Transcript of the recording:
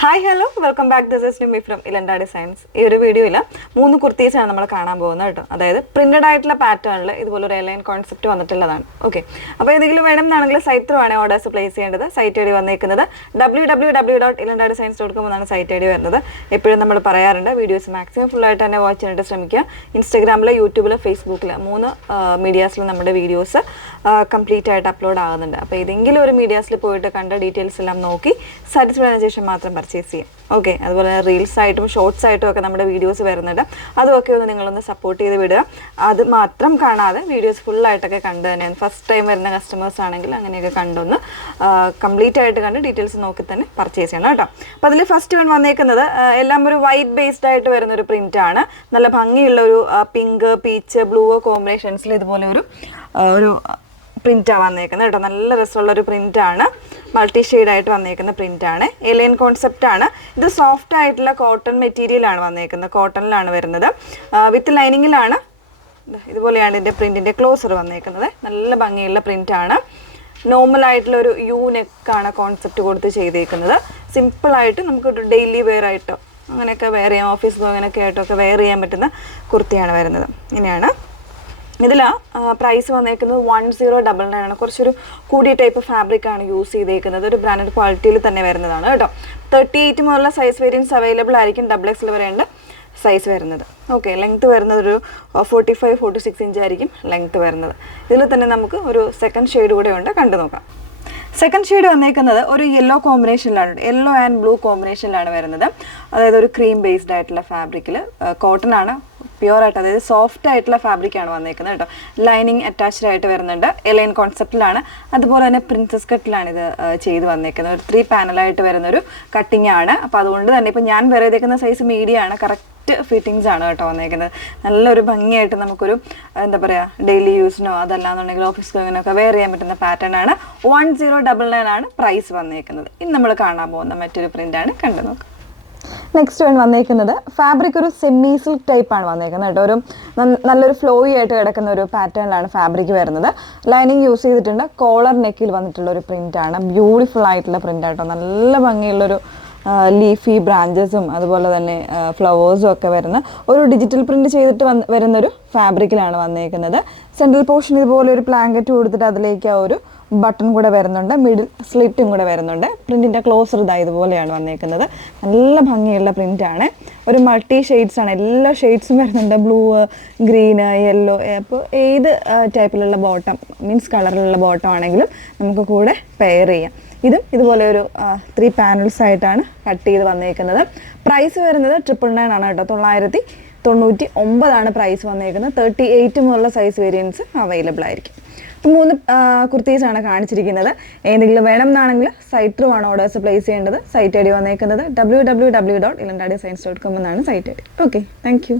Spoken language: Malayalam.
Hi hello welcome back. This is Nimi from Ilanda designs. ഈ ഒരു വീഡിയോയിൽ 3 കുർത്തീസാണ് നമ്മൾ കാണാൻ പോകുന്നത് കേട്ടോ. അതായത് പ്രിന്റഡ് ആയിട്ടുള്ള പാറ്റേണിൽ ഇതുപോലെ ഒരു എയർലൈൻ കോൺസെപ്റ്റ് വന്നിട്ടുള്ളതാണ്. ഓക്കെ, അപ്പോൾ ഏതെങ്കിലും വേണമെന്നാണെങ്കിൽ സൈറ്റ് ത്രൂ ആണ് ഓർഡേഴ്സ് പ്ലേസ് ചെയ്യേണ്ടത്. സൈറ്റ് ഐ ഡി വന്നേക്കുന്നത് www.ilandadesigns.com എന്നാണ് സൈറ്റ് ഐ ഡി വരുന്നത്. എപ്പോഴും നമ്മൾ പറയാറുണ്ട് വീഡിയോസ് മാക്സിമം ഫുള്ളായിട്ട് തന്നെ വാച്ച് ചെയ്യാനായിട്ട് ശ്രമിക്കുക. ഇൻസ്റ്റാഗ്രാമിൽ, യൂട്യൂബിൽ, ഫേസ്ബുക്കിൽ 3 മീഡിയാസിൽ നമ്മുടെ വീഡിയോസ് കംപ്ലീറ്റ് ആയിട്ട് അപ്ലോഡ് ആകുന്നുണ്ട്. അപ്പോൾ ഏതെങ്കിലും ഒരു മീഡിയാസിൽ പോയിട്ട് കണ്ട ഡീറ്റെയിൽസ് എല്ലാം നോക്കി സാറ്റിസ്ഫൈഡ് ആയതിനു ശേഷം മാത്രം പർച്ചേസ് ചെയ്യാം. ഓക്കെ, അതുപോലെ റീൽസ് ആയിട്ടും ഷോർട്സ് ആയിട്ടും ഒക്കെ നമ്മുടെ വീഡിയോസ് വരുന്നുണ്ട്. അതുമൊക്കെ ഒന്ന് നിങ്ങളൊന്ന് സപ്പോർട്ട് ചെയ്ത് വിടുക. അത് മാത്രം കാണാതെ വീഡിയോസ് ഫുള്ളായിട്ടൊക്കെ കണ്ട് തന്നെ ഫസ്റ്റ് ടൈം വരുന്ന കസ്റ്റമേഴ്സ് ആണെങ്കിൽ അങ്ങനെയൊക്കെ കണ്ടൊന്ന് കംപ്ലീറ്റ് ആയിട്ട് കണ്ട് ഡീറ്റെയിൽസ് നോക്കി തന്നെ പർച്ചേസ് ചെയ്യണം കേട്ടോ. അപ്പോൾ അതിൽ ഫസ്റ്റ് വൺ വന്നേക്കുന്നത് എല്ലാം ഒരു വൈറ്റ് ബേസ്ഡ് ആയിട്ട് വരുന്നൊരു പ്രിൻ്റ് ആണ്. നല്ല ഭംഗിയുള്ള ഒരു പിങ്ക്, പീച്ച്, ബ്ലൂ കോമ്പിനേഷൻസിൽ ഇതുപോലെ ഒരു പ്രിൻ്റാണ് വന്നേക്കുന്നത് കേട്ടോ. നല്ല രസമുള്ളൊരു പ്രിൻ്റാണ്. മൾട്ടി ഷെയ്ഡായിട്ട് വന്നേക്കുന്ന പ്രിൻ്റാണ്. എലൈൻ കോൺസെപ്റ്റാണ്. ഇത് സോഫ്റ്റ് ആയിട്ടുള്ള കോട്ടൺ മെറ്റീരിയലാണ് വന്നേക്കുന്നത്. കോട്ടണിലാണ് വരുന്നത്. വിത്ത് ലൈനിങ്ങിലാണ്. ഇതുപോലെയാണ് ഇതിൻ്റെ പ്രിൻറ്റിൻ്റെ ക്ലോസർ വന്നേക്കുന്നത്. നല്ല ഭംഗിയുള്ള പ്രിൻ്റാണ്. നോർമലായിട്ടുള്ള ഒരു യു നെക്കാണ് കോൺസെപ്റ്റ് കൊടുത്ത് ചെയ്തേക്കുന്നത്. സിമ്പിളായിട്ട് നമുക്കൊരു ഡെയിലി വെയർ ആയിട്ടോ അങ്ങനെയൊക്കെ വെയർ ചെയ്യാം. ഓഫീസ് അങ്ങനെയൊക്കെ ആയിട്ടൊക്കെ വെയർ ചെയ്യാൻ പറ്റുന്ന കുർത്തിയാണ് വരുന്നത്. ഇങ്ങനെയാണ്. ഇതിൽ പ്രൈസ് വന്നേക്കുന്നത് 1099 ആണ്. കുറച്ചൊരു കൂടിയ ടൈപ്പ് ഫാബ്രിക് ആണ് യൂസ് ചെയ്തേക്കുന്നത്. ഒരു ബ്രാൻഡഡ് ക്വാളിറ്റിയിൽ തന്നെ വരുന്നതാണ് കേട്ടോ. 38 മുതലുള്ള സൈസ് വേരിയൻസ് അവൈലബിൾ ആയിരിക്കും. XXL വരെയുണ്ട് സൈസ് വരുന്നത്. ഓക്കെ, ലെങ്ത്ത് വരുന്നത് ഒരു 45-46 ഇഞ്ച് ആയിരിക്കും ലെങ്ത്ത് വരുന്നത്. ഇതിൽ തന്നെ നമുക്ക് ഒരു സെക്കൻഡ് ഷെയ്ഡ് കൂടെ ഉണ്ട്, കണ്ടു നോക്കാം. സെക്കൻഡ് ഷെയ്ഡ് വന്നേക്കുന്നത് ഒരു യെല്ലോ കോമ്പിനേഷനിലാണ്. യെല്ലോ ആൻഡ് ബ്ലൂ കോമ്പിനേഷനിലാണ് വരുന്നത്. അതായത് ഒരു ക്രീം ബേസ്ഡ് ആയിട്ടുള്ള ഫാബ്രിക്കിൽ കോട്ടൺ ആണ്, പ്യുവർ ആയിട്ട്, അതായത് സോഫ്റ്റ് ആയിട്ടുള്ള ഫാബ്രിക്കാണ് വന്നേക്കുന്നത് കേട്ടോ. ലൈനിങ് അറ്റാച്ച്ഡ് ആയിട്ട് വരുന്നുണ്ട്. എലൈൻ കോൺസെപ്റ്റിലാണ്. അതുപോലെ തന്നെ പ്രിൻസസ് കട്ടിലാണ് ഇത് ചെയ്ത് വന്നേക്കുന്നത്. ഒരു 3 പാനലായിട്ട് വരുന്നൊരു കട്ടിങ് ആണ്. അപ്പോൾ അതുകൊണ്ട് തന്നെ ഇപ്പോൾ ഞാൻ വെയർ ചെയ്തേക്കുന്ന സൈസ് മീഡിയം ആണ്. കറക്റ്റ് ഫിറ്റിങ്സ് ആണ് കേട്ടോ വന്നേക്കുന്നത്. നല്ലൊരു ഭംഗിയായിട്ട് നമുക്കൊരു എന്താ പറയുക ഡെയിലി യൂസിനോ അതല്ലാന്നുണ്ടെങ്കിൽ ഓഫീസ് ഇങ്ങനെയൊക്കെ വെയർ ചെയ്യാൻ പറ്റുന്ന പാറ്റേൺ ആണ്. 1099 ആണ് പ്രൈസ് വന്നേക്കുന്നത്. ഇനി നമ്മൾ കാണാൻ പോകുന്ന മറ്റൊരു പ്രിൻ്റാണ്, കണ്ടു നോക്കാം. നെക്സ്റ്റ് വന്നേക്കുന്നത് ഫാബ്രിക് ഒരു സെമി സിൽക്ക് ടൈപ്പാണ് വന്നേക്കുന്നത് കേട്ടോ. ഒരു നല്ലൊരു ഫ്ലോയി ആയിട്ട് കിടക്കുന്ന ഒരു പാറ്റേണിലാണ് ഫാബ്രിക് വരുന്നത്. ലൈനിങ് യൂസ് ചെയ്തിട്ടുണ്ട്. കോളർ നെക്കിൽ വന്നിട്ടുള്ള ഒരു പ്രിൻ്റാണ്. ബ്യൂട്ടിഫുൾ ആയിട്ടുള്ള പ്രിൻ്റ് ആട്ടോ. നല്ല ഭംഗിയുള്ളൊരു ലീഫി ബ്രാഞ്ചസും അതുപോലെ തന്നെ ഫ്ലവേഴ്സും ഒക്കെ വരുന്ന ഒരു ഡിജിറ്റൽ പ്രിൻറ്റ് ചെയ്തിട്ട് വരുന്നൊരു ഫാബ്രിക്കിലാണ് വന്നേക്കുന്നത്. സെൻട്രൽ പോർഷൻ ഇതുപോലെ ഒരു പ്ലാങ്കറ്റ് കൊടുത്തിട്ട് അതിലേക്ക് ആ ഒരു ബട്ടൺ കൂടെ വരുന്നുണ്ട്. മിഡിൽ സ്ലിറ്റും കൂടെ വരുന്നുണ്ട്. പ്രിൻറ്റിൻ്റെ ക്ലോസർ ഇതാ ഇതുപോലെയാണ് വന്നേക്കുന്നത്. നല്ല ഭംഗിയുള്ള പ്രിൻ്റാണ്. ഒരു മൾട്ടി ഷെയ്ഡ്സ് ആണ്. എല്ലാ ഷെയ്ഡ്സും വരുന്നുണ്ട്. Blue, green, yellow. അപ്പോൾ ഏത് ടൈപ്പിലുള്ള ബോട്ടം മീൻസ് കളറിലുള്ള ബോട്ടം ആണെങ്കിലും നമുക്ക് കൂടെ പെയർ ചെയ്യാം. ഇതും ഇതുപോലെ ഒരു 3 പാനൽസ് ആയിട്ടാണ് കട്ട് ചെയ്ത് വന്നേക്കുന്നത്. പ്രൈസ് വരുന്നത് 999 ആണ് കേട്ടോ. 999 ആണ് പ്രൈസ് വന്നേക്കുന്നത്. 38 മുതലുള്ള സൈസ് വേരിയൻസ് അവൈലബിൾ ആയിരിക്കും. 3 കുർത്തീസാണ് കാണിച്ചിരിക്കുന്നത്. ഏതെങ്കിലും വേണമെന്നാണെങ്കിൽ സൈറ്റ് ത്രൂ ആണ് ഓർഡേഴ്സ് പ്ലേസ് ചെയ്യേണ്ടത്. സൈറ്റ് ഐ ഡി വന്നേക്കുന്നത് www.ilandadesigns.com എന്നാണ് site I D. Okay, thank U.